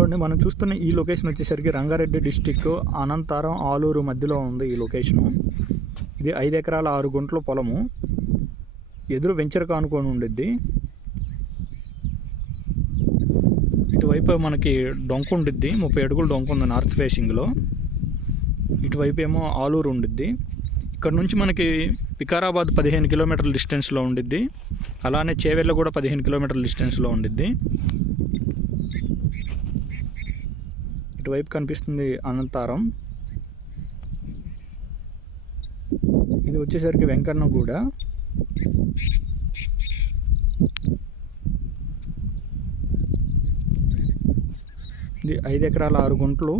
Hello అండి, మనం చూస్తున్న ఈ లొకేషన్ వచ్చేసరికి రంగారెడ్డి డిస్టిక్ అనంతరం ఆలూరు మధ్యలో ఉంది ఈ లొకేషను. ఇది 5 ఎకరాల 6 గుంటల పొలము. ఎదురు వెంచర్ కానుకొని ఉండిద్ది. ఇటువైపు మనకి డొంక ఉండిద్ది, 30 అడుగులు డొంక ఉంది నార్త్ ఫేసింగ్లో. ఇటువైపు ఏమో ఆలూరు ఉండిద్ది. ఇక్కడ నుంచి మనకి వికారాబాద్ 15 కిలోమీటర్ల డిస్టెన్స్లో ఉండిద్ది. అలానే చేవెళ్ళ కూడా 15 కిలోమీటర్ల డిస్టెన్స్లో ఉండిద్ది. ఇటువైపు కనిపిస్తుంది అనంతరం. ఇది వచ్చేసరికి వెంకన్నగూడ. ఇది 5 ఎకరాల 6 గుంటలు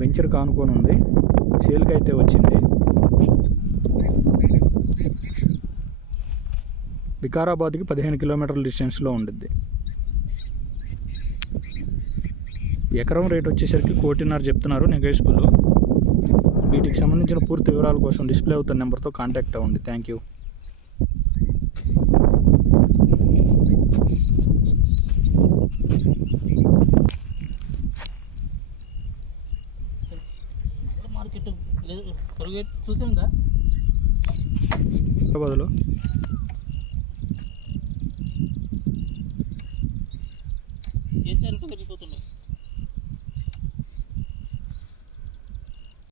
వెంచర్ కానుకొని ఉంది. సేల్కి అయితే వచ్చింది. వికారాబాద్కి 15 కిలోమీటర్ల డిస్టెన్స్లో ఉండిద్ది. ఎకరం రేట్ వచ్చేసరికి 1.5 చెప్తున్నారు నెగోషియబుల్. వీటికి సంబంధించిన పూర్తి వివరాల కోసం డిస్ప్లే అవుతున్న నెంబర్తో కాంటాక్ట్ అవ్వండి. Thank you. మార్కెట్ చూసాంగా హైదరాబాద్లో